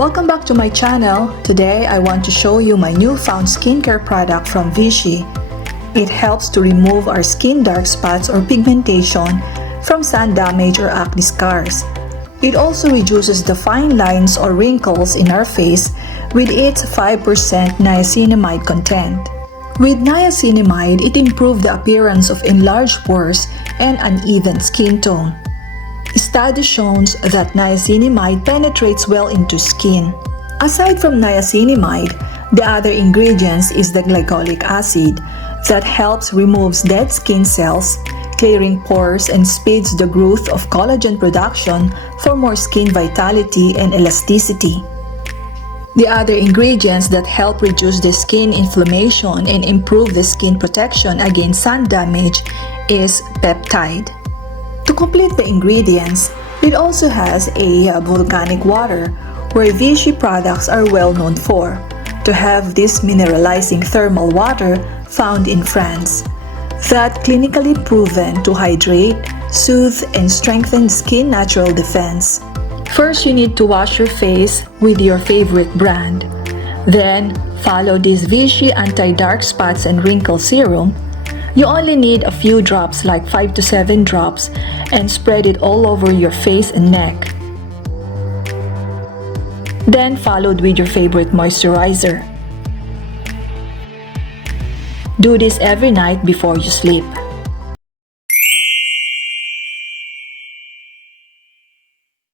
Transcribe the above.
Welcome back to my channel. Today I want to show you my newfound skincare product from Vichy. It helps to remove our skin dark spots or pigmentation from sun damage or acne scars. It also reduces the fine lines or wrinkles in our face with its 5% niacinamide content. With niacinamide, it improves the appearance of enlarged pores and uneven skin tone. Study shows that niacinamide penetrates well into skin. Aside from niacinamide, the other ingredients is the glycolic acid that helps remove dead skin cells, clearing pores and speeds the growth of collagen production for more skin vitality and elasticity. The other ingredients that help reduce the skin inflammation and improve the skin protection against sun damage is peptide. To complete the ingredients, it also has a volcanic water, where Vichy products are well known for, to have this mineralizing thermal water found in France, that clinically proven to hydrate, soothe, and strengthen skin natural defense. First, you need to wash your face with your favorite brand. Then, follow this Vichy Anti-Dark Spots and Wrinkle Serum. You only need a few drops, like 5 to 7 drops, and spread it all over your face and neck. Then, followed with your favorite moisturizer. Do this every night before you sleep.